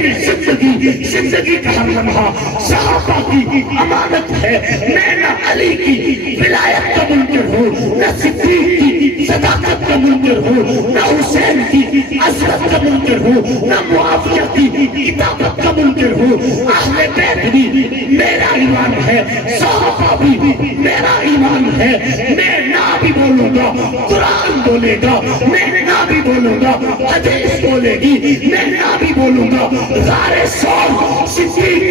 میری زندگی کا ہر لمحہ صحابہ کی امانت ہے. میں نہ علی کی ولایت کا منکر ہوں، نہ صدیق کی صداقت کا منکر ہوں، نہ حسین کی عظمت کا منکر ہوں، نہ معاویہ کی کتابت کا منکر ہوں. اہل بیت بھی میرا ایمان ہے، صحابہ بھی میرا ایمان ہے. میں نہ بھی بولوں گا قرآن بولے گا، میں نہ بھی بولوں گا حدیث بولے گی، میں نہ بھی بولوں گا غار ثور صدیق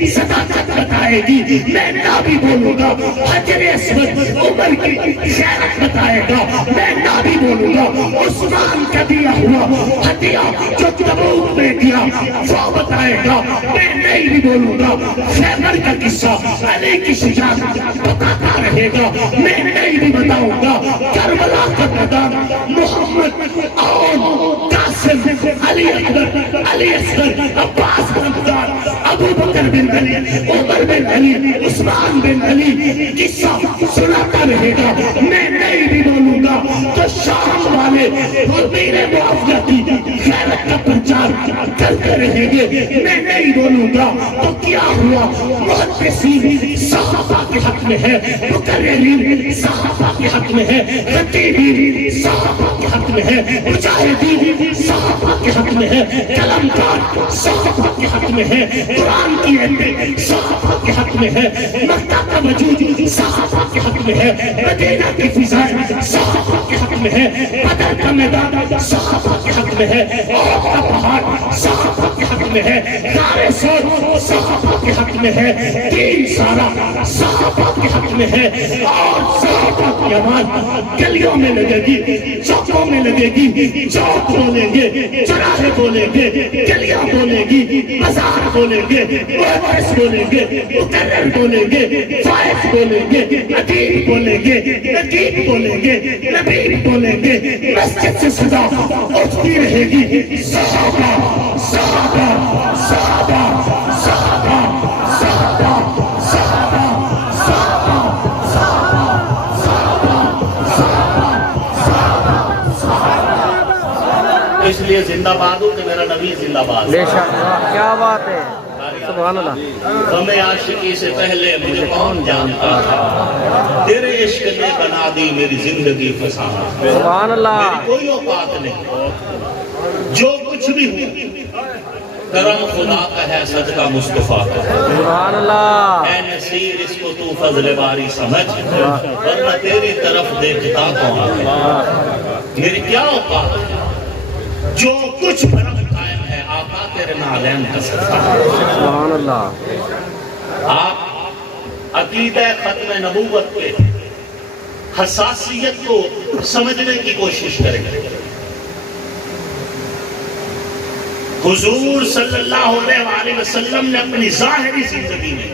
کی صداقت بتائے گی، میں نہ بھی بولوں گا حجر اسود عمر کی خیرت بتائے گا، میں نہ بھی بولوں گا عثمان کا دیا ہوا ہدیہ جو تبوک میں دیا وہ بتائے گا، میں نہیں بھی بولوں گا خیبر کا قصہ علی کی شجاعت بتاتا رہے گا، میں نہیں بھی بتاؤں گا کربلا کا میدان محمد اور قاسم علی اکبر علی اصغر عباس بن عبداللہ ابو بکر بن علی عمر بن علی عثمان بن علی قصہ سناتا رہے گا. میں نہیں بھی بولوں گا تو شام والے اور میرے معاویہ کی خیرت کا پرچار کرتے رہیں گے. میں نہیں بولوں گا تو کیا ہوا محدثین صحابہ کے حق میں ہے، مقررین صحابہ کے حق میں ہے، خطیبین صحابہ کے حق میں ہے، مجاہدین صحابہ کے حق میں ہے، قلمکار صحابہ کے حق میں ہے، قرآن کی علم صحابہ کے حق میں ہے، مکہ کا وجود صحابہ کے حق میں ہے، مدینہ کی فضائیں صحابہ کے حق میں ہے، بدر کا میدان صحابہ کے حق میں ہے، احد کا پہاڑ صحابہ کے حق میں ہے، غار ثور صحابہ کے حق میں ہے، دین سارا صحابہ کے حق میں ہے. اور صحابہ کی آواز گلیوں میں لگے گی، چوکوں میں لگے گی، چوک بولیں گے، چوراہے بولیں گے، گلیاں بولیں گی، بازار بولیں گے، محدث بولیں گے، مقرر بولیں گے، فائز بولیں گے، ادیب بولیں گے، نقیب بولیں گے، نبیب بولیں گے. مسجد سے صدا اٹھتی رہے گی صحابہ صحابہ صحابہ صحابہ صحابہ صحابہ اس لیے زندہ باد ہوں کہ میرا نبی زندہ باد. بے شک، کیا بات ہے، سبحان اللہ. غم عاشقی سے پہلے مجھے کون جانتا تھا، تیرے عشق نے بنا دی میری زندگی فسانہ. سبحان اللہ. میری کوئی اوقات نہیں، جو کچھ بھی ہوں کرم خدا کا ہے، صدقہ مصطفیٰ کا ہے. سبحان اللہ. اے نصیر اس کو تو فضل باری سمجھ، ورنہ تیری طرف دیکھتا کون ہے. میری کیا اوقات ہے، جو کچھ بھرم قائم ہے آقا تیرے نالین کا صدقہ ہے. سبحان اللہ. آپ عقیدہ ختم نبوت کے حساسیت کو سمجھنے کی کوشش کریں گے. حضور صلی اللہ علیہ وسلم نے اپنی ظاہری زندگی میں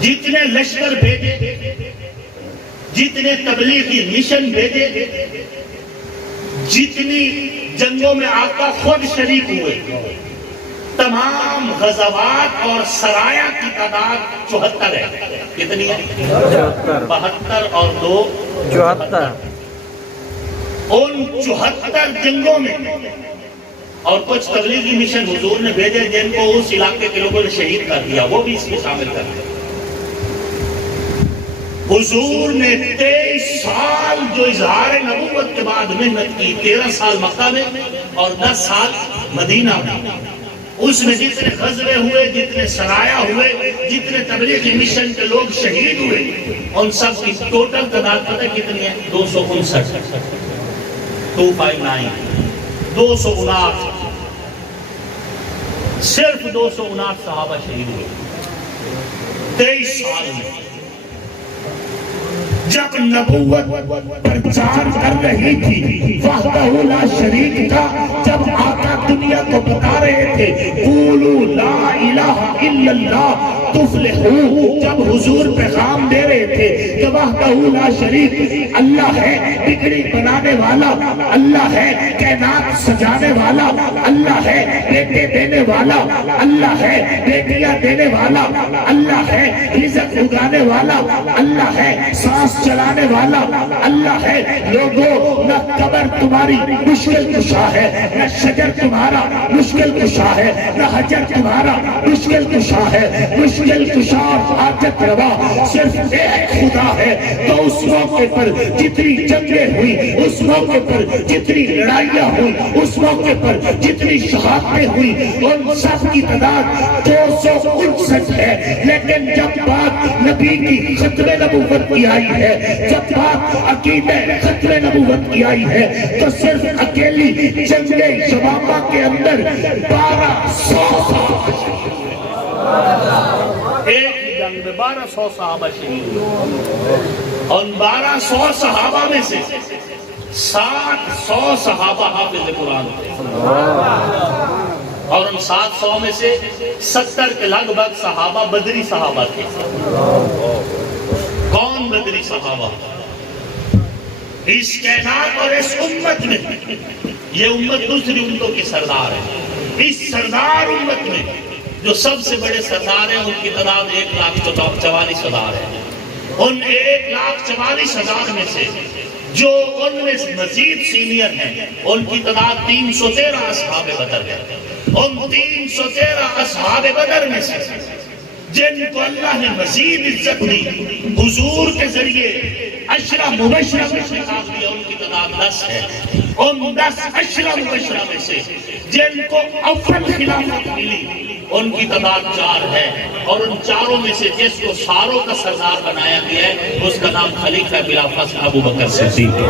جتنے لشکر بھیجے، جتنے تبلیغی مشن بھیجے، جتنی جنگوں میں آقا خود شریک ہوئے، تمام غزوات اور سرایا کی تعداد 74 ہے. کتنی ہے؟ 72 اور 2 74. ان 74 جنگوں میں اور کچھ تبلیغی مشن حضور نے بھیجے جن کو اس علاقے کے لوگوں نے شہید کر دیا، وہ بھی اس میں شامل کر دیا. حضور نے 23 سال جو اظہار نبوت کے بعد محنت کی، 13 سال مکہ میں اور 10 سال مدینہ میں، اس میں جتنے غزوے ہوئے، جتنے سرایا ہوئے، جتنے تبلیغی مشن کے لوگ شہید ہوئے، ان سب کی ٹوٹل تعداد پتہ کتنی ہے؟ 259. 259 259 صرف 259 صحابہ شہید ہوئے 23 سال میں. جب نبوت پرچار کر رہی تھی وحدہ لا شریک کا، جب آقا دنیا کو بتا رہے تھے قولوا لا الہ الا اللہ تفلحوا، جب حضور پیغام دے رہے تھے کہ وحدہ لا شریک اللہ ہے، بگڑی بنانے والا اللہ ہے، کائنات سجانے والا اللہ ہے، بیٹے دینے والا اللہ ہے، بیٹیاں دینے والا اللہ ہے، رزق اگانے والا اللہ ہے، سانس چلانے والا اللہ ہے. لوگوں نہ قبر تمہاری مشکل کشا ہے، نہ شجر تمہارا مشکل کشا ہے، نہ حجر تمہارا مشکل کشا ہے، مشکل کشا اور حاجت روا صرف ایک خدا ہے۔ تو اس موقع پر جتنی جنگیں ہوئی، اس موقع پر جتنی لڑائیاں ہوئی، اس موقع پر جتنی شہادتیں ہوئی، ان سب کی تعداد 259 ہے۔ لیکن جب بات نبی کی ختم نبوت کی آئی ہے، جب بات عقیدہ ختم نبوت کی آئی ہے، تو صرف اکیلی جنگ یمامہ کے اندر 1200 ایک ہی جنگ میں 1200 صحابہ شہید ہوئے، اور 1200 صحابہ میں سے 700 صحابہ حافظ قرآن تھے، اور ان 700 میں سے 70 کے لگ بھگ صحابہ بدری صحابہ تھے۔ کون بدری صحابہ؟ اس کائنات اور اس امت میں، یہ امت دوسری امتوں کی سردار ہے، اس سردار امت میں جو سب سے بڑے سردار ہیں، ان کی تعداد 1,44,000 ہے۔ ان 1,44,000 میں سے جو ان میں مزید سینئر ہیں، ان کی تعداد 313 اصحاب بدر ہے۔ ان 313 اصحاب بدر میں سے جن کو اللہ نے مزید عزت دی، حضور کے ذریعے 10 مبشرہ میں خطاب دیا، ان کی تعداد 10 ہے۔ ان 10 10 مبشرہ میں سے جن کو اول خلافت ملی، ان کی تعداد 4 ہے، اور ان 4 میں سے جس کو ساروں کا سردار بنایا گیا ہے، اس کا نام خلیفہ بلا فصل ابو بکر صدیق ہے۔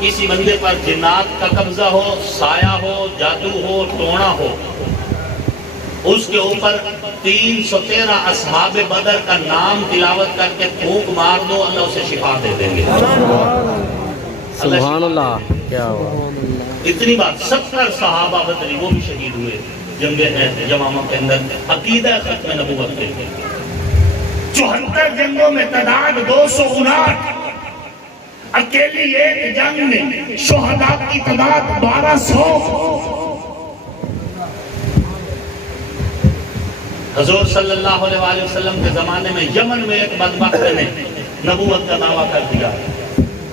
کسی بندے پر جنات کا قبضہ ہو، سایہ ہو، جادو ہو، ٹونا ہو، اس کے اوپر 313 اصحاب بدر کا نام تلاوت کر کے پھونک مار دو، اللہ اسے شفا دے دیں گے۔ سبحان اللہ، کیا ہوا؟ اتنی بات، 70 صحابہ بدری وہ بھی شہید ہوئے جنگ یمامہ کے اندر، عقیدہ ختم نبوت کے۔ 74 جنگوں میں تعداد 259، اکیلی ایک جنگ میں شہداء کی تعداد 1200۔ حضور صلی اللہ علیہ وسلم کے زمانے میں یمن میں ایک بدبخت نے نبوت کا دعویٰ کر دیا۔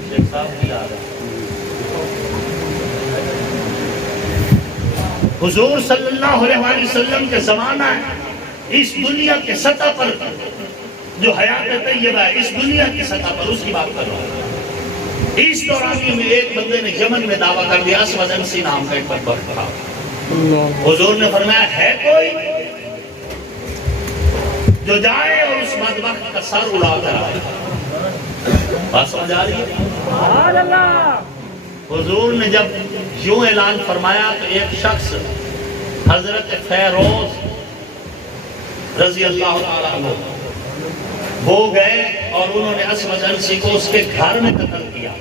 شیخ صاحب کی یاد ہے، حضور صلی اللہ علیہ وسلم کے زمانہ اس دنیا کے سطح پر جو حیات طیبہ ہے، اس دنیا کی سطح پر اس کی بات کر رہا ہوں۔ اس دورانی میں ایک بندے نے یمن میں دعویٰ کر دیا، اسود انسی نام کا ایک بدبخت تھا۔ حضور نے فرمایا ہے کوئی جو جائے اور اس بدبخت کا سر اڑا کر آئے؟ بات سمجھ آ رہی ہے؟ حضور نے جب یوں اعلان فرمایا تو ایک شخص حضرت فیروز رضی اللہ تعالیٰ عنہ وہ گئے اور انہوں نے اسود انسی کو اس کے گھر میں قتل کیا۔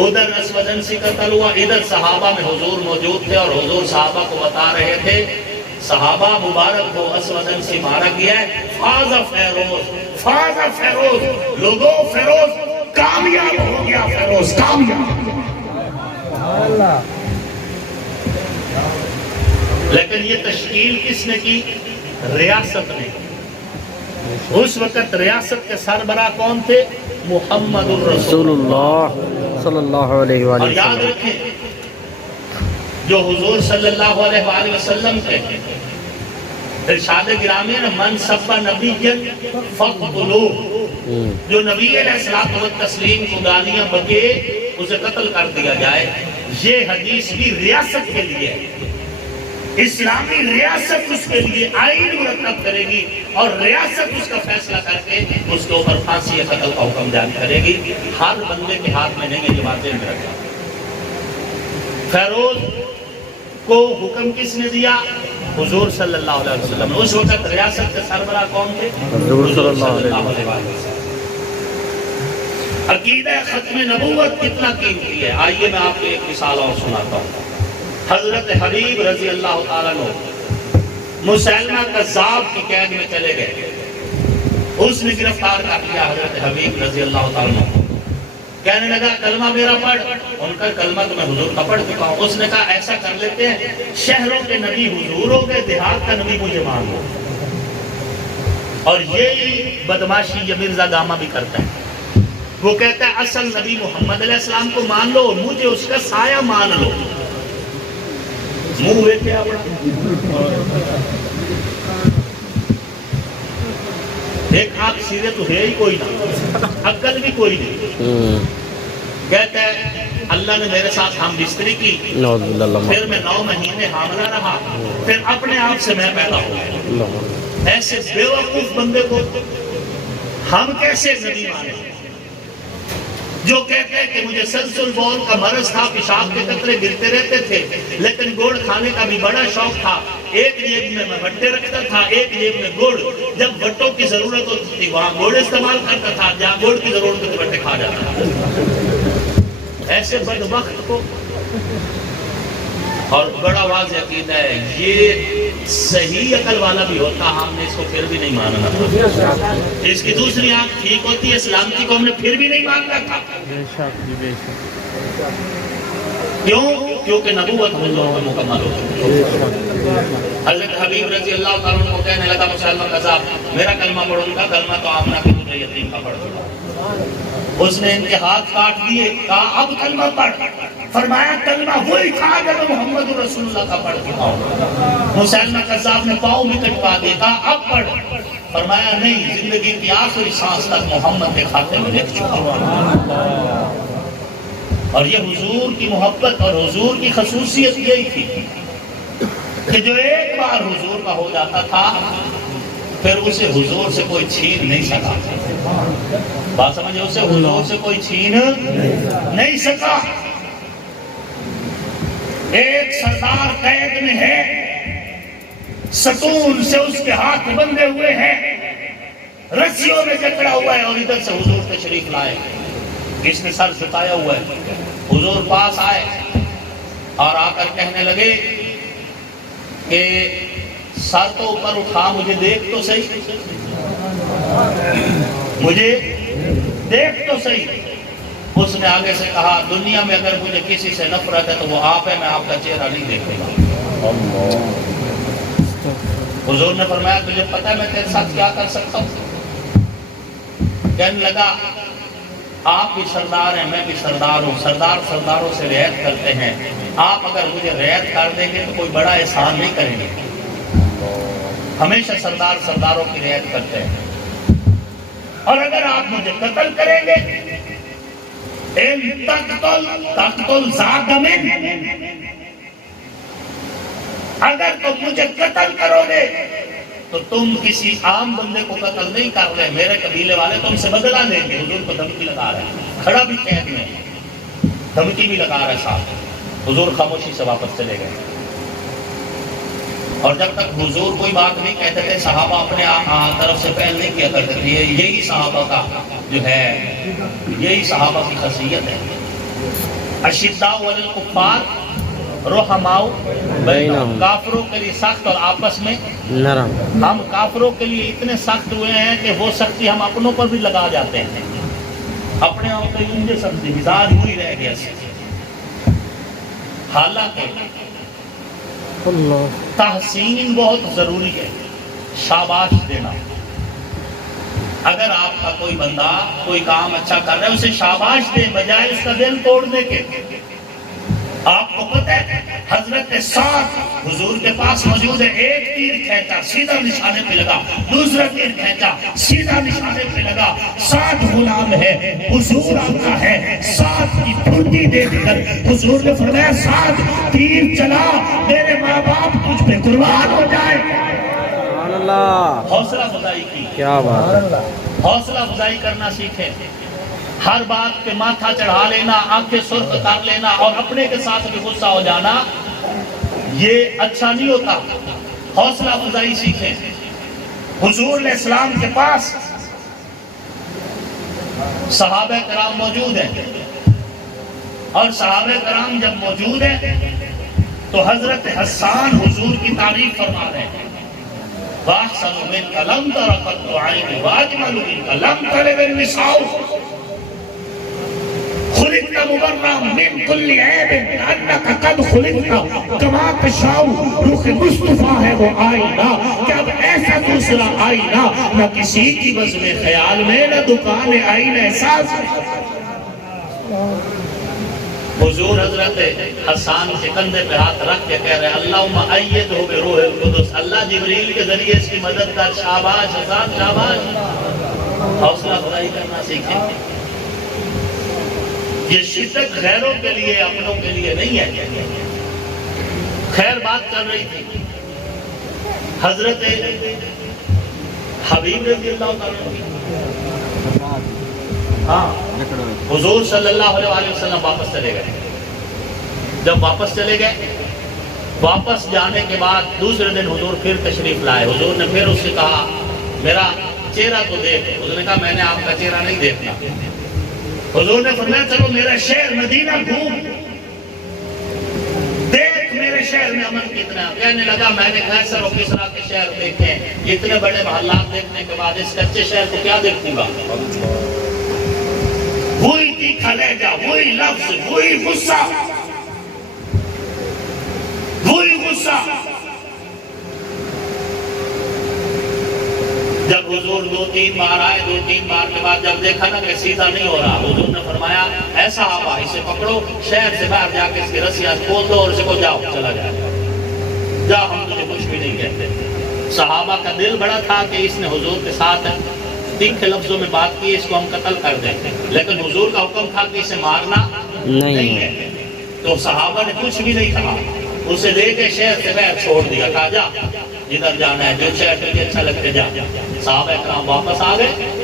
ادھر اسود انسی قتل ہوا، ادھر صحابہ میں حضور موجود تھے، اور حضور صحابہ کو بتا رہے تھے صحابہ مبارک کو اسود انسی مارا گیا ہے، فاز فیروز، فاز فیروز، لوگوں فیروز کامیاب ہو گیا، فیروز کامیاب۔ لیکن یہ تشکیل کس نے کی؟ ریاست نے۔ اس وقت ریاست کے سربراہ کون تھے؟ محمد الرسول اللہ صلی اللہ علیہ وآلہ اور یاد وسلم۔ رکھیں جو حضور صلی اللہ علیہ وآلہ وسلم کے ارشاد گرامی ہے، من سب نبی فقتلوہ، جو نبی علیہ الصلوۃ والتسلیم کو گالیاں بکے اسے قتل کر دیا جائے۔ یہ حدیث بھی ریاست کے لیے ہے، اسلامی ریاست اس کے لیے آئین مرتب کرے گی، اور ریاست اس کا فیصلہ کر کے اس کے اوپر پھانسی قتل کا حکم جاری کرے گی۔ ہر بندے کے ہاتھ میں نہیں ہے، یہ باتیں میں رکھا۔ فیروز کو حکم کس نے دیا؟ حضور صلی اللہ علیہ وسلم۔ اس وقت ریاست کے سربراہ کون تھے؟ حضور صلی اللہ علیہ وسلم۔ عقیدہ ختم نبوت کتنا قیمتی ہے، آئیے میں آپ کو ایک مثال اور سناتا ہوں۔ حضرت حبیب رضی اللہ تعالیٰ عنہ مسیلمہ کذاب کی قید میں چلے گئے، اس نے گرفتار کر لیا حضرت حبیب رضی اللہ تعالیٰ عنہ۔ کہنے لگا کلمہ میرا پڑھ، ان کا کلمہ تو میں حضور کا پڑھ چکا ہوں۔ اس نے کہا ایسا کر لیتے ہیں، شہروں کے نبی حضور ہو گئے، دیہات کا نبی مجھے مان لو۔ اور یہی بدماشی یہ مرزا گاما بھی کرتا ہے، وہ کہتا ہے اصل نبی محمد علیہ السلام کو مان لو، مجھے اس کا سایہ مان لو. منہ ہوئے کیا ایک آپ سیدھے تو ہے ہی کوئی نہ، عقل بھی کوئی نہیں. کہتا ہے اللہ نے میرے ساتھ ہم بستری کی، پھر میں 9 مہینے حاملہ رہا، پھر اپنے آپ سے میں پیدا ہو گیا. ایسے بیوقوف بندے کو ہم کیسے نبی مانے؟ جو کہتے ہیں کہ مجھے سلسل بول کا مرض تھا، پیشاب کے قطرے گرتے رہتے تھے، لیکن گوڑ کھانے کا بھی بڑا شوق تھا. ایک جیب میں بٹے رکھتا تھا، ایک جیب میں گوڑ. جب بٹوں کی ضرورت ہوتی تھی وہاں گوڑ استعمال کرتا تھا، جہاں گوڑ کی ضرورت ہوتی بٹے کھا جاتا تھا. ایسے بدبخت کو. اور بڑا واضح عقیدہ ہے، یہ صحیح عقل والا بھی ہوتا ہم نے اس کو پھر بھی نہیں ماننا تھا. اس کی دوسری آنکھ ٹھیک ہوتی ہے، اسلام کی کو ہم نے پھر بھی نہیں ماننا تھا. کیوں؟ کیونکہ نبوت حضور میں مکمل ہوتی. حضرت حبیب رضی اللہ تعالیٰ عنہ کو کہنے لگا مسلمہ قذاب، میرا کلمہ پڑھوں گا، کلمہ تو آمنہ کی تجھے یتیم کا پڑھ چکا. اس نے ان کے ہاتھ کاٹ دیے، کہا اب کلمہ پڑھ. فرمایا کلمہ وہی تھا جب محمد رسول اللہ کا پڑھ چکا ہوں. مسلمہ قذاب نے پاؤں بھی کٹوا دیا، کہا اب پڑھ. فرمایا نہیں، زندگی کی آخری سانس تک محمد کے خاتے میں لکھ چکا ہوں. اور یہ حضور کی محبت اور حضور کی خصوصیت یہی تھی کہ جو ایک بار حضور کا ہو جاتا تھا پھر اسے حضور سے کوئی چھین نہیں سکا. بات سمجھے؟ اسے حضور سے کوئی چھین نہیں سکا. ایک سردار قید میں ہے، ستون سے اس کے ہاتھ بندھے ہوئے ہیں، رسیوں میں جکڑا ہوا ہے، اور ادھر سے حضور تشریف لائے. اس نے سر جھکایا ہوا ہے. حضور پاس آئے اور آ کر کہنے لگے کہ سر تو اوپر اٹھا، مجھے دیکھ تو صحیح، مجھے دیکھ تو صحیح. اس نے آگے سے کہا دنیا میں اگر مجھے کسی سے نفرت ہے تو وہ آپ ہے، میں آپ کا چہرہ نہیں دیکھے گا. حضور نے فرمایا تجھے پتہ ہے میں تیرے ساتھ کیا کر سکتا ہوں؟ کہنے لگا آپ بھی سردار ہیں، میں بھی سردار ہوں، سردار سرداروں سے رعایت کرتے ہیں. آپ اگر مجھے رعایت کر دیں گے تو کوئی بڑا احسان نہیں کریں گے. ہمیشہ سردار سرداروں کی رعایت کرتے ہیں. اور اگر آپ مجھے قتل کریں گے، تقتل ذات من، اگر تم مجھے قتل کرو گے تو تم کسی عام بندے کو قتل نہیں کر رہے، میرے قبیلے والے تم سے بدلہ لیں گے. حضور کو دھمکی لگا رہے ہیں، کھڑا بھی قید میں دھمکی بھی لگا رہے صاحب. حضور خاموشی سے واپس چلے گئے. اور جب تک حضور کوئی بات نہیں کہتے تھے صحابہ اپنے طرف سے پہل نہیں کیا کرتے تھے. یہی صحابہ کا جو ہے، یہی صحابہ کی خاصیت ہے. اشداء علی الکفار رحماء بینہم، کافروں کے لیے سخت اور آپس میں نرم. ہم کافروں کے لیے اتنے سخت ہوئے ہیں کہ وہ سختی ہم اپنوں پر بھی لگا جاتے ہیں. اپنے آپ کو انجے سختی مزاج ہوئی رہ گیا. حالانکہ تحسین بہت ضروری ہے، شاباش دینا. اگر آپ کا کوئی بندہ کوئی کام اچھا کر رہا ہے اسے شاباش دے بجائے اس کا دل توڑنے کے. آپ کو پتہ ہے حضرت سعد حضور کے پاس موجود ہے، ایک تیر کھینچا سیدھا نشانے پہ لگا، دوسرا تیر کھینچا سیدھا نشانے پہ لگا. سعد غلام ہے، حضور آقا ہے. سعد کی پھرتی دیکھ کر حضور نے فرمایا سعد تیر چلا، میرے ماں باپ تجھ پہ قربان ہو جائے. حوصلہ افزائی کی، کیا بات ہے. حوصلہ افزائی کرنا سیکھیں. ہر بات پہ ماتھا چڑھا لینا، آنکھیں سرخ کر لینا اور اپنے کے ساتھ بھی غصہ ہو جانا، یہ اچھا نہیں ہوتا. حوصلہ افزائی سیکھیں. حضور علیہ السلام کے پاس صحابہ کرام موجود ہیں، اور صحابہ کرام جب موجود ہیں تو حضرت حسان حضور کی تعریف فرما رہے ہیں. وَأَحْسَنُ مِنْكَ لَمْ تَرَ قَطُّ عَيْنٌ وَأَجْمَلُ مِنْكَ لَمْ تَلِدِ النِّسَاءُ خلقت مبرأ من كل عیب انك قد خلقت كما تشاء. رخ مصطفیٰ ہے وہ آئینہ کہ اب ایسا دوسرا آئینہ نہ کسی کی بزم خیال میں، نہ دکان آئینہ احساس میں. حضور حضرت حسان کے کندھے پہ ہاتھ رکھ کے کہہ رہے اللہم ایدہ بروح القدس، اللہ جبریل کے ذریعے اس کی مدد کر، شاباش حسان شاباش۔ حوصلہ افزائی کرنا سیکھیں۔ یہ شدت غیروں کے لیے اپنوں کے لیے نہیں ہے۔ خیر بات کر رہی تھی حضرت حبیب رضی اللہ عنہ، ہاں حضور صلی اللہ علیہ وسلم واپس چلے گئے۔ جب واپس چلے گئے، واپس جانے کے بعد دوسرے دن حضور پھر تشریف لائے۔ حضور نے پھر اس سے کہا میرا چہرہ تو دیکھ۔ حضور نے کہا میں نے آپ کا چہرہ نہیں دیکھنا۔ حضور نے فرمایا چلو میرا شہر مدینہ گھوم، دیکھ میرے شہر میں امن کتنا۔ کہنے لگا میں نے قیصر و کسریٰ کے شہر دیکھے، اتنے بڑے محلات دیکھنے کے بعد اس کچے شہر کو کیا دیکھوں گا؟ وہی تیکھا لہجہ، وہی لفظ، وہی غصہ، وہی غصہ۔ جب حضور دو تین بار آئے، دو تین بار کے بعد جب دیکھا نا کہ سیدھا نہیں ہو رہا، حضور نے فرمایا ایسا آپ اسے پکڑو، شہر سے باہر جا کے اس کی رسیاں کھول دو اور اسے کو جاؤ، چلا جائے، جا ہم تجھے کچھ بھی نہیں کہتے۔ صحابہ کا دل بڑا تھا کہ اس نے حضور کے ساتھ تیکھے لفظوں میں بات کی، اس کو ہم قتل کر دیں، لیکن حضور کا حکم تھا کہ اسے مارنا نہیں ہے، تو صحابہ نے کچھ بھی نہیں کہا، اسے لے کے شہر سے باہر چھوڑ دیا، کہا جا جدھر جانا ہے، جو شہر تجھے اچھا لگتے جا۔ صحابہ اکرام واپس آ گئے،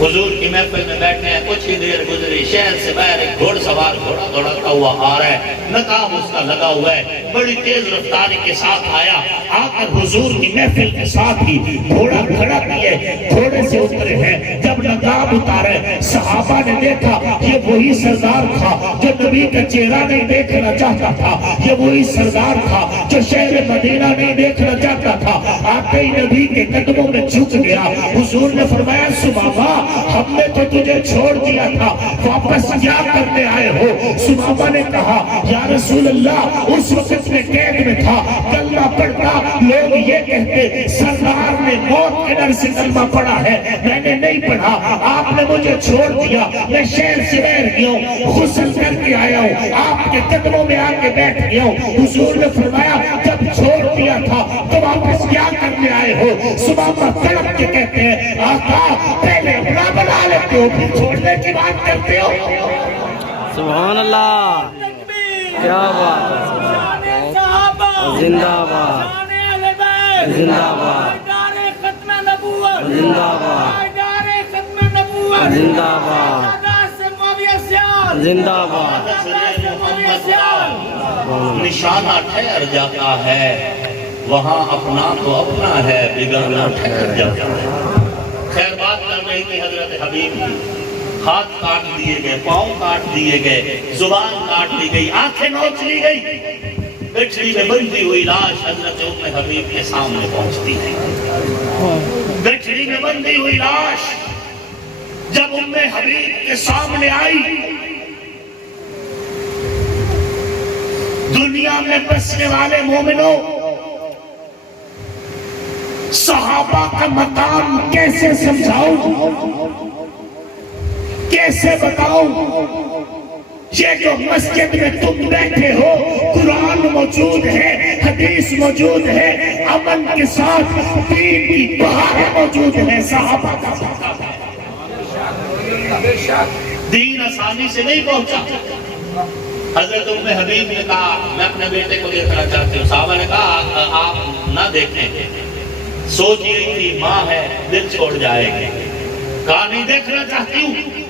حضور کی محفل میں بیٹھے ہیں، کچھ ہی دیر گزری، شہر سے باہر ایک گھوڑ سوار گھوڑا دوڑتا ہوا آ رہا ہے، نقاب اس کا لگا ہوا ہے، بڑی تیز رفتاری کے ساتھ آیا، آ کر حضور کی محفل کے ساتھ ہی گھوڑا کھڑا کیے، گھوڑے سے اترے ہیں۔ جب نقاب اتارے صحابہ نے دیکھا یہ وہی سردار تھا جو نبی کا چہرہ نہیں دیکھنا چاہتا تھا، یہ وہی سردار تھا جو شہر مدینہ نہیں دیکھنا چاہتا تھا، آتے ہی نبی کے قدموں میں جھک گیا۔ حضور نے فرمایا سمامہ ہم نے تو تجھے چھوڑ دیا تھا، واپس کیا کرنے آئے ہو؟ سمامہ نے کہا یا رسول اللہ اس وقت میں قید میں تھا، کلمہ پڑھتا، لوگ یہ کہتے سردار نے موت کے ڈر سے کلمہ پڑھا ہے، میں نے نہیں پڑھا، آپ نے مجھے چھوڑ دیا، میں شہر سے باہر گیا ہوں، غسل کر کے آیا ہوں، آپ کے قدموں میں آ کے بیٹھ گیا ہوں۔ حضور نے فرمایا جب چھوڑ دیا تھا تو واپس کیا کرنے آئے ہو؟ سمامہ تڑپ کے کہتے ہیں آقا پہلے اپنا بنا لیتے ہو پھر چھوڑنے کی بات کرتے ہو۔ سبحان اللہ، کیا بات، زندہ باد، زندہ باد، زندہ باد، زندہ باد، زندہ باد۔ نشانہ ٹھہر جاتا ہے وہاں اپنا تو اپنا ہے، بگانا ٹھہر جاتا ہے۔ خیر بات کر رہی تھی حضرت حبیب کی، ہاتھ کاٹ دیے گئے، پاؤں کاٹ دیے گئے، زبان کاٹ لی گئی، آنکھیں نوچ لی گئی، گٹھڑی میں بندھی ہوئی لاش حضرت ام حبیب کے سامنے پہنچتی ہے۔ گٹھڑی میں بندھی ہوئی لاش جب ام حبیب کے سامنے آئی، دنیا میں بسنے والے مومنوں، صحابہ کا مقام کیسے سمجھاؤں، کیسے بتاؤں؟ یہ جو مسجد میں تم بیٹھے ہو، قرآن موجود ہے، حدیث موجود ہے، امن کے ساتھ دین کی بہار موجود ہے۔ صحابہ کا دین آسانی سے نہیں پہنچا۔ حضرت ام حبیب نے کہا میں اپنے بیٹے کو دیکھنا چاہتی ہوں۔ صحابہ نے کہا آپ نہ دیکھیں، سوچ رہی تھی ماں ہے دل چھوڑ جائے گی، کہا نہیں دیکھنا چاہتی ہوں۔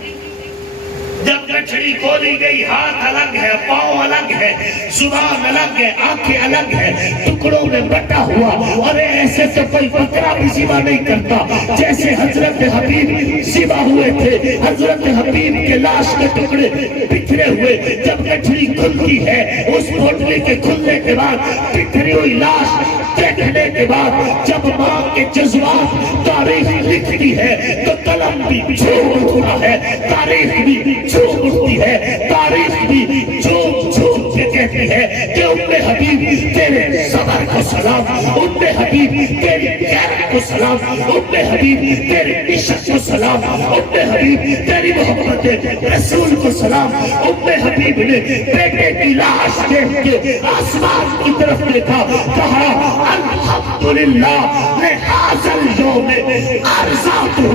جب گٹھڑی کھولی گئی، ہاتھ الگ ہے، پاؤں الگ ہے، زبان الگ ہے، آنکھیں الگ ہے، ٹکڑوں میں بٹا ہوا، اور ایسے تو کوئی بکرا بھی ذبح نہیں کرتا جیسے حضرت حبیب ذبح ہوئے تھے۔ حضرت حبیب کے لاش کے ٹکڑے بکھرے ہوئے، جب گٹھڑی کھلتی ہے، اس پھوٹنے کے کھلنے کے بعد بکھری ہوئی لاش دیکھنے کے بعد جب ماں کے جذبات تاریخ لکھتی ہے تو قلم بھی جھوم اٹھتا ہے، تاریخ بھی جھوم اٹھتی ہے، تاریخ بھی جھوم جھوم کے کہتی ہے کہ ام حبیب تیرے صبر کو سلام، ام حبیب تیری غیرت کو سلام، ام حبیب تیری عشق کو سلام، ام حبیب تیری محبت رسول کو سلام۔ ام حبیب نے بیٹے کی لاش دیکھ کے آسمان کی طرف دیکھا، کہا الحمدللہ لہذا اليوم ارزاقہ،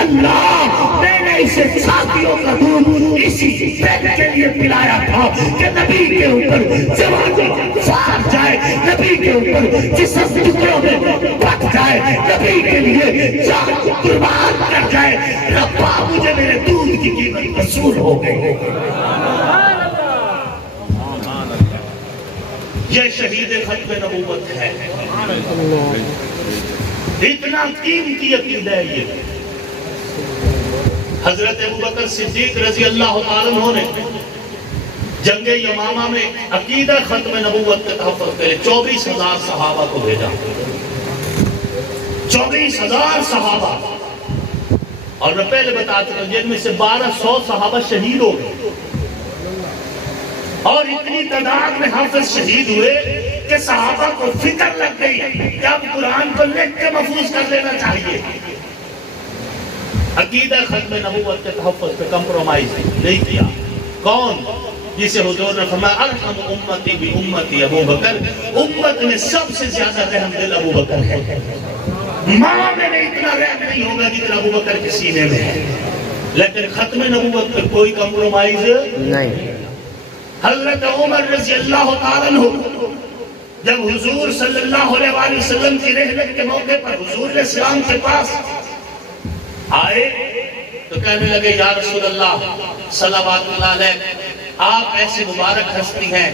اللہ میں نے اسے ساتھیوں کا دودھ اسی بیٹے کے لیے پلایا تھا کہ نبی کے اوپر جوانی فار جائے، نبی کے اوپر جسم ٹکڑوں میں بٹ جائے، نبی کے لیے جان کو قربان کر جائے۔ ربا مجھے میرے دودھ کی قیمت وصول ہو گئی۔ یہ شہید ختم نبوت ہے، اتنا قیمتی عقیدہ ہے یہ۔ حضرت ابوبکر صدیق رضی اللہ تعالیٰ عنہ نے جنگ یمامہ میں عقیدہ ختم نبوت کے تحفظ کے لیے 24,000 صحابہ کو بھیجا، 24,000 صحابہ، اور میں پہلے بتاتا ہوں جن میں سے 1200 صحابہ شہید ہو گئے، اور اتنی تعداد میں حافظ شہید ہوئے کہ صحابہ کو فکر لگ گئی کہ اب قرآن کو لکھ کے محفوظ کر لینا چاہیے۔ عقیدہ ختم نبوت کے تحفظ پہ کمپرومائز نہیں کیا۔ کون؟ جسے حضور نے فرمایا ارحم امتی بی امتی ابو بکر، امت میں سب سے زیادہ رحم دل ابو بکر ہے۔ ماں میں اتنا رحم نہیں ہوگا جتنا ابو بکر کے سینے میں ہے، لیکن ختم نبوت پہ کوئی کمپرومائز نہیں۔ حضرت عمر رضی اللہ تعالیٰ عنہ جب حضور صلی اللہ علیہ وسلم کی رحلت کے موقع پر حضور علیہ السلام کے پاس آئے تو کہنے لگے یا رسول اللہ صلوات اللہ علیہ، آپ ایسی مبارک ہستی ہیں،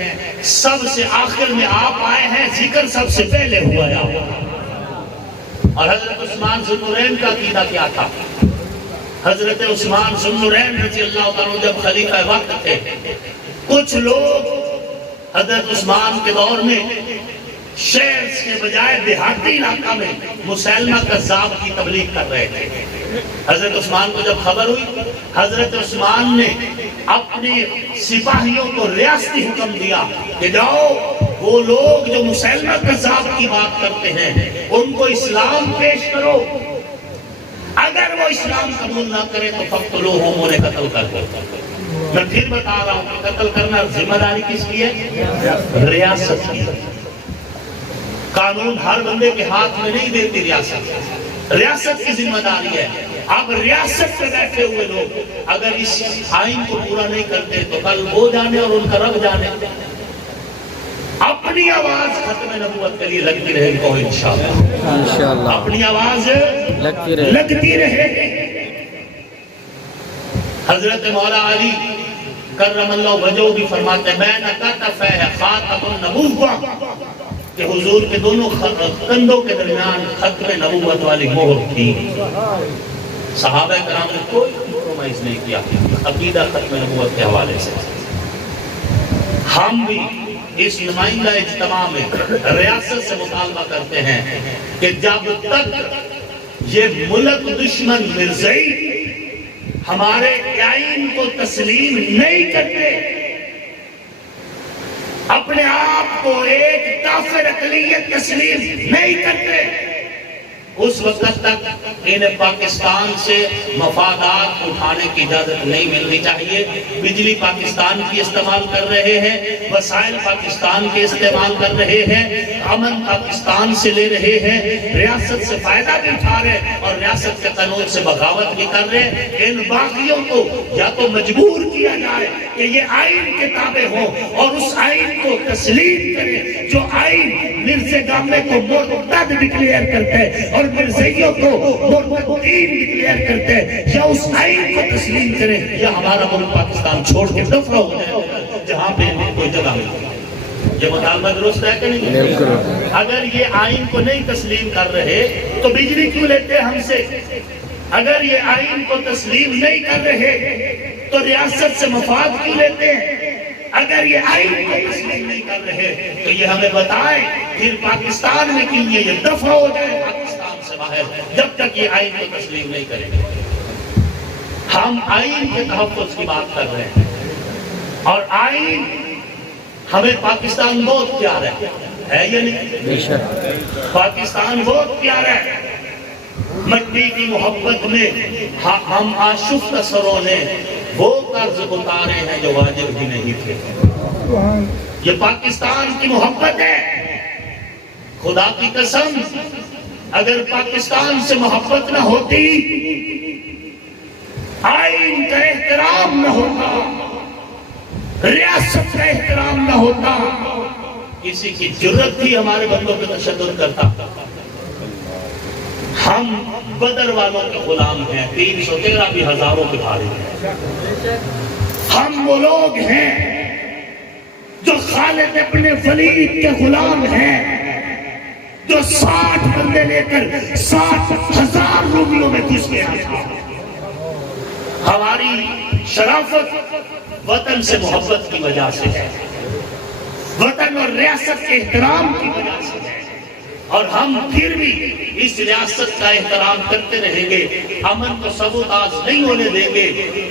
سب سے آخر میں آپ آئے ہیں، ذکر سب سے پہلے ہوا ہے۔ اور حضرت عثمان ذو النورین کا عقیدہ کیا تھا؟ حضرت عثمان ذو النورین رضی اللہ تعالیٰ جب خلیفہ وقت تھے، کچھ لوگ حضرت عثمان کے دور میں شہر کے بجائے دیہاتی علاقہ میں مسلمہ کذاب کی تبلیغ کر رہے تھے۔ حضرت عثمان کو جب خبر ہوئی، حضرت عثمان نے اپنے سپاہیوں کو ریاستی حکم دیا کہ جاؤ وہ لوگ جو مسلمہ کذاب کی بات کرتے ہیں ان کو اسلام پیش کرو، اگر وہ اسلام قبول نہ کرے تو فقتلوہم، انہیں قتل کر دو۔ میں پھر بتا رہا ہوں کہ قتل کرنا ذمہ داری کس کی ہے؟ ریاست کی۔ قانون ہر بندے کے ہاتھ میں نہیں دیتی ریاست، ریاست کی ذمہ داری ہے۔ اب ریاست پہ بیٹھے ہوئے لوگ اگر اس آئین کو پورا نہیں کرتے تو کل وہ جانے اور ان کا رب جانے۔ اپنی آواز ختم نبوت کے لیے لگتی رہے گی انشاءاللہ، اپنی آواز لگتی رہے گی۔ حضرت مولا علی کرم اللہ وجہہ بھی فرماتے ہیں بین کتفہ خاتم النبوہ، کہ حضور کے دونوں کندھوں کے درمیان ختم نبوت والی مہر تھی۔ صحابہ کرام نے کوئی کمپرومائز نہیں کیا عقیدہ ختم نبوت کے حوالے سے۔ ہم بھی اس نمائندہ اجتماع میں ریاست سے مطالبہ کرتے ہیں کہ جب تک یہ ملک دشمن مرزائی ہمارے آئین کو تسلیم نہیں کرتے، اپنے آپ کو ایک کافر اقلیت تسلیم نہیں کرتے، اس وقت تک انہیں پاکستان سے مفادات اٹھانے کی اجازت نہیں ملنی چاہیے۔ بجلی پاکستان کی استعمال کر رہے ہیں، وسائل پاکستان کے استعمال کر رہے ہیں، امن پاکستان سے لے رہے ہیں، ریاست سے فائدہ بھی اٹھا رہے ہیں اور ریاست کے قانون سے بغاوت بھی کر رہے ہیں۔ ان باقیوں کو یا تو مجبور کیا جائے کہ یہ آئین کے تابع ہوں اور اس آئین کو تسلیم کریں جو آئین مرزا گامے کو مرتد ڈکلیئر کرتے ہیں اور مرزائیوں کو مرتدین ڈکلیئر کرتے ہیں، یا اس آئین کو تسلیم کریں یا ہمارا ملک پاکستان چھوڑ کے دفع ہو جائے جہاں پہ کوئی جگہ نہیں۔ یہ مطالبہ درست ہے کہ نہیں؟ اگر یہ آئین کو نہیں تسلیم کر رہے تو بجلی کیوں لیتے ہم سے؟ اگر یہ آئین کو تسلیم نہیں کر رہے تو ریاست سے مفاد کیوں لیتے ہیں؟ اگر یہ آئین کو تسلیم نہیں کر رہے تو یہ ہمیں بتائیں پھر پاکستان میں کیوں یہ دفع ہو جائے پاکستان سے باہر، جب تک یہ آئین کو تسلیم نہیں کریں گے۔ ہم آئین کے تحفظ کی بات کر رہے ہیں اور آئین ہمیں پاکستان بہت پیار ہے یا نہیں؟ بے شک پاکستان بہت پیارا ہے، مٹی کی محبت میں ہم آشفت سروں نے وہ قرض اتارے ہیں جو واجب بھی نہیں تھے۔ یہ پاکستان کی محبت ہے۔ خدا کی قسم اگر پاکستان سے محبت نہ ہوتی، آئین کا احترام نہ ہوتا، ریاست کا احترام نہ ہوتا، کسی کی جرت بھی ہمارے بندوں پہ تشدد کرتا۔ ہم بدر والوں کے غلام ہیں، 313 بھی ہزاروں کے بھاری ہیں۔ ہم وہ لوگ ہیں جو خالد ابن ولید کے غلام ہیں، جو 60 بندے لے کر 60,000 رومیوں میں گھس گیا تھا۔ ہماری شرافت وطن سے محبت کی وجہ سے ہے، وطن اور ریاست کے احترام کی وجہ سے ہے، اور ہم پھر بھی اس ریاست کا احترام کرتے رہیں گے، امن کو سبوتاژ نہیں ہونے دیں گے۔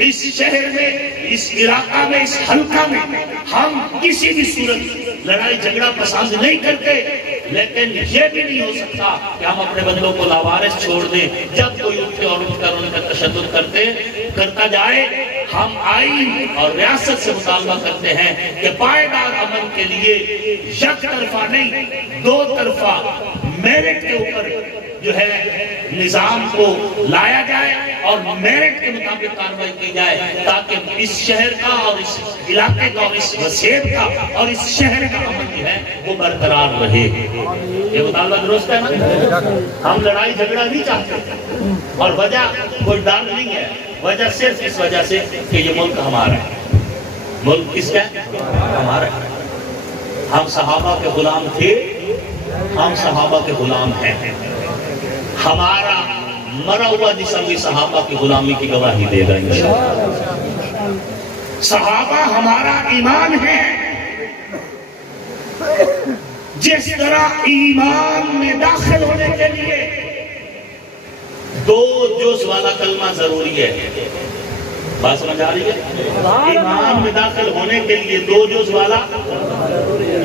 اس شہر میں، اس علاقہ میں، اس حلقہ میں ہم کسی بھی صورت لڑائی جھگڑا پسند نہیں کرتے، لیکن یہ بھی نہیں ہو سکتا کہ ہم اپنے بندوں کو لاوارث چھوڑ دیں۔ جب کوئی اٹھے اور اٹھ کر ان کا تشدد کرتا جائے، ہم آئین اور ریاست سے مطالبہ کرتے ہیں کہ پائیدار امن کے لیے یک طرفہ نہیں، دو طرفہ میرٹ کے اوپر جو ہے نظام کو لایا جائے اور میرٹ کے مطابق کارروائی کی جائے، تاکہ اس شہر کا اور اس علاقے کا اور اس وسیب کا اور اس شہر کا امن جو ہے وہ برقرار رہے۔ یہ مطالبہ درست ہے نا؟ ہم لڑائی جھگڑا نہیں چاہتے، اور وجہ کوئی ڈال نہیں ہے، وجہ صرف اس وجہ سے کہ یہ ملک ہمارا ہے۔ ملک کس کا ہے؟ ہمارا ہے۔ ہم صحابہ کے غلام تھے، ہم صحابہ کے غلام ہیں۔ ہمارا مرا ہوا جسم بھی صحابہ کی غلامی کی گواہی دے گا انشاءاللہ۔ صحابہ ہمارا ایمان ہے۔ جس طرح ایمان میں داخل ہونے کے لیے 2 جز والا کلمہ ضروری ہے، بات سمجھ آ رہی ہے؟ ایمان میں داخل ہونے کے لیے 2 جز والا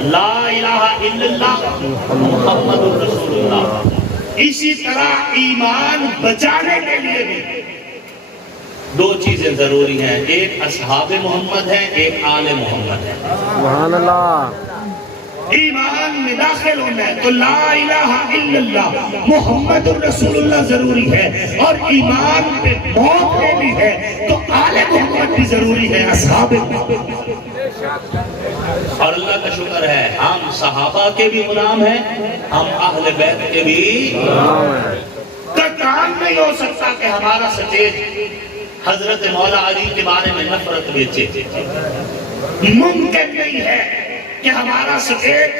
لا الہ الا اللہ محمد رسول اللہ، اسی طرح ایمان بچانے کے لیے بھی 2 چیزیں ضروری ہیں، ایک اصحاب محمد ہے، ایک آل محمد ہے۔ سبحان اللہ۔ ایمان میں داخل ہونا ہے تو لا الہ الا اللہ محمد رسول اللہ ضروری ہے، اور ایمان پہ موت لینی ہے تو آل محمد بھی ضروری ہے، اصحاب محمد۔ اور اللہ کا شکر ہے ہم صحابہ کے بھی غلام ہیں، ہم اہل بیت کے بھی غلام ہیں۔ کا کام نہیں ہو سکتا کہ ہمارا سٹیج حضرت مولا علی کے بارے میں نفرت بیچے، ممکن نہیں ہے کہ ہمارا سٹیج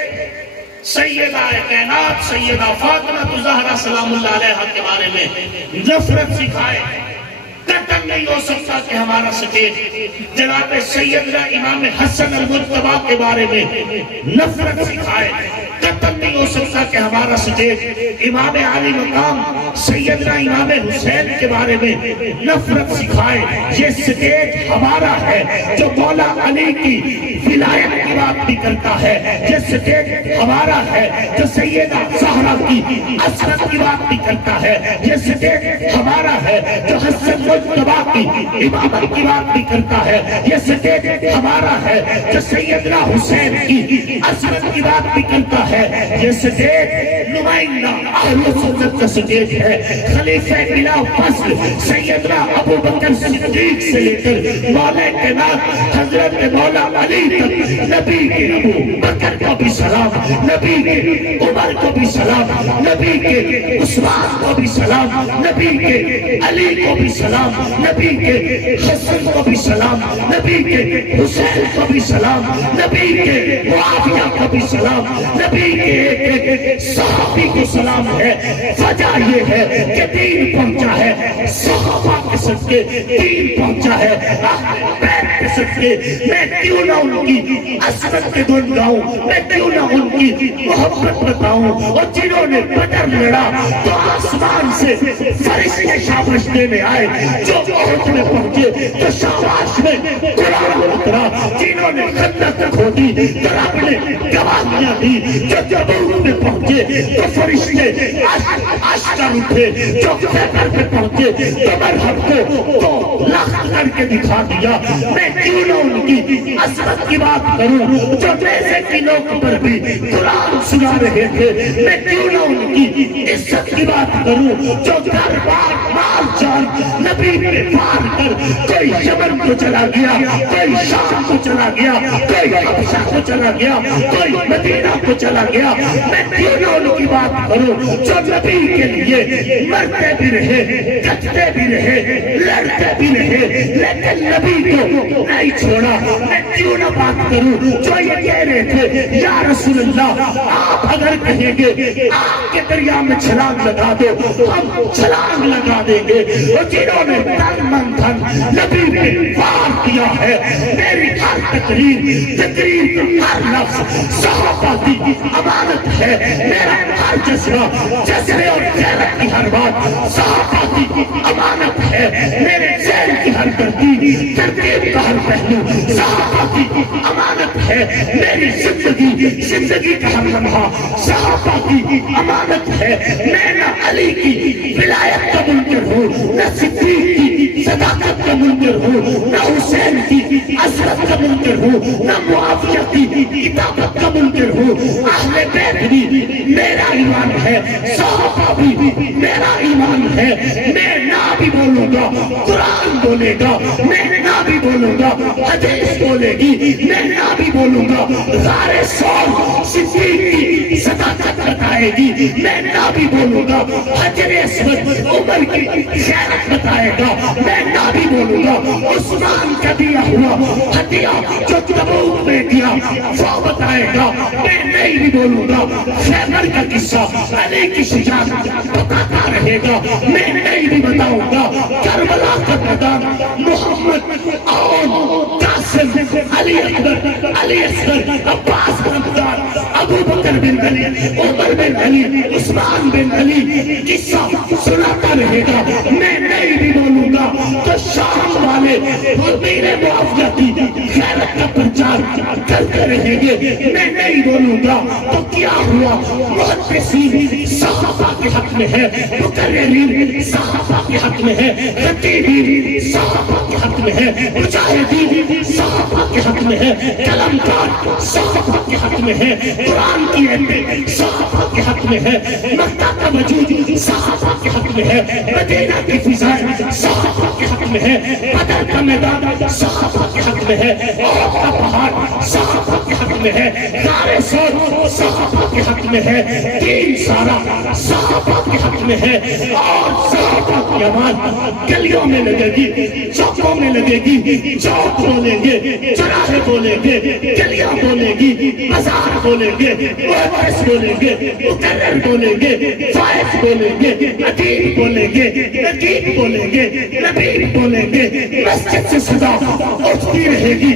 سیدہ کائنات سیدہ فاطمہ زہرا سلام اللہ علیہا کے بارے میں نفرت سکھائے۔ قطعاً نہیں ہو سکتا کہ ہمارا سٹیج جناب سیدنا امام حسن المجتبی کے بارے میں نفرت سکھائے۔ قطعاً نہیں ہو سکتا کہ ہمارا سٹیج امام علی مقام سیدنا امام حسین کے بارے میں نفرت سکھائے۔ یہ سٹیج ہمارا ہے جو مولا علی کی ولایت کی بات بھی کرتا ہے، یہ سٹیج ہمارا ہے جو سیدہ زہرا کی عصمت کی بات بھی کرتا ہے، یہ سٹیج ہمارا ہے جو حسن مجتبی کی امامت کی بات بھی کرتا ہے، یہ سٹیج ہمارا ہے جو سیدنا حسین کی عصمت کی بات بھی کرتا ہے۔ یہ سٹیج نمائندہ اہل سنت کا سٹیج ہے، خلیفہ بلا فصل سیدنا ابو بکر صدیق سے لے کر مولا کائنات حضرت مولا علی تک، نبی کے ابو بکر کو بھی سلام، نبی کے عمر کو بھی سلام، نبی کے عثمان کو بھی سلام، نبی کے علی کو بھی سلام، نبی کے حسن کو بھی سلام، نبی کے حسین کو بھی سلام، نبی کے معاویہ کو بھی سلام، نبی کے ایک صحابی کو سلام ہے۔ وجہ یہ ہے کہ دین پہنچا ہے، صحابہ کے صدقے دین پہنچا ہے، اہل بیت کے صدقے میں کیوں نہ ان کی عظمت کے گن گاؤں، میں کیوں نہ ان کی محبت بتاؤں۔ اور جنہوں نے بدر لڑا تو آسمان سے فرشتے شاباش دینے آئے، جو عہد میں پہنچے تو شاباش میں قرآن اترا, جنہوں نے خندق کھودی تو رب نے گواہیاں دی. جو تبوک میں پہنچے تو فرشتے اشکر اٹھے, جو خیبر پہ پہنچے تو مرحب کو تو لاکھ کر کے دکھا دیا. میں کیوں نہ ان کی عظمت کی بات کروں جو نیزے کی نوک پر بھی قرآن سنا رہے تھے. میں کیوں نہ ان کی عزت کی بات کروں جو گھر بار مال جان نبی پہ پار کر کوئی یمن کو چلا گیا, کوئی شام کو چلا گیا, کوئی حبشہ کو چلا گیا, کوئی مدینہ کو چلا گیا. میں کیوں نہ ان کی بات کروں جو نبی کے لیے مرتے بھی رہے, کٹتے بھی رہے, لڑتے بھی رہے, لیکن نبی کو نہیں چھوڑا. میں کیوں نہ بات کروں جو یہ کہہ رہے تھے یا رسول اللہ آپ اگر کہیں گے آپ کے دریا میں چھلانگ لگا دو ہم چھلانگ لگا دیں گے. وہ جنہوں نے تن من دھن نبی پہ وار کیا ہے, میری ہر تقریر ہر لفظ صحابہ کی امانت ہے. میرا ہر جذبے اور غیرت کی ہر بات صحابہ کی امانت ہے. میرے ذہن کی ہر ترتیب کا ہر پہلو صحابہ کی امانت ہے. میری زندگی کا ہر لمحہ صحابہ کی امانت ہے. میں نہ علی کی ولایت کا منکر ہوں, نہ صدیق کی صداقت کا منکر ہوں, نہ حسین کی عظمت کا منکر ہوں, نہ معاویہ کی کتابت کا منکر ہوں. اہل بیت بھی میرا ایمان ہے, صحابہ بھی میرا ایمان ہے. میں نہ بھی بولوں گا قرآن بولے گا, میں نہ بھی بولوں گا حدیث بولے گی, میں نہ بھی بولوں گا غار ثور صدیق کی صداقت بتائے گی, میں نہ بھی بولوں گا حجر اسود عمر کی خیرت بتائے گا, میں نہ بھی بولوں گا عثمان کا دیا ہوا ہدیہ جو تبوک میں دیا وہ بتائے گا. میں نہیں بھی بولوں گا خیبر کا قصہ علی کی شجاعت بتاتا رہے گا. میں نہیں بھی بتاؤں گا کربلا کا میدان محمد اور قاسم علی اکبر علی اصغر عباس بن عبداللہ ابو بکر بن علی عمر بن علی عثمان بن علی قصہ سناتا رہے گا. میں نہیں بھی بولوں گا تو شام والے میرے معافیہ کی غیرت کا پرچار کرتے رہیں گے. میں نہیں بولوں گا تو کیا ہوا محدثین صحابہ کے حق میں ہے, مقررین صحابہ کے حق میں ہے, خطیبین صحابہ کے حق میں ہے, مجاہدین صحابہ کے حق میں ہے, قلمکار صحابہ کے حق میں ہے, قرآن کی اہمیت صحابہ کے حق میں ہے, مکہ کا وجود صحابہ کے حق میں ہے, مدینہ کی فضائیں صحابہ کے حق میں ہے, بدر کا میدان صحابہ کے حق میں ہے, احد کا پہاڑ صحابہ کے حق میں ہے, غار ثور صحابہ کے حق میں ہے, دین سارا صحابہ کے حق میں ہے. اور صحابہ کی آواز گلیوں میں لگے گی, چوکوں میں لگے گی, چوک بولیں گے, چراہے بولیں گے, گلیاں بولیں گی, بازار بولیں گے, محدث بولیں گے, مقرر بولیں گے, فائز بولیں گے, ادیب بولیں گے, نقیب بولیں گے, نبی بولیں گے. مسجد سے صدا اٹھتی رہے گی.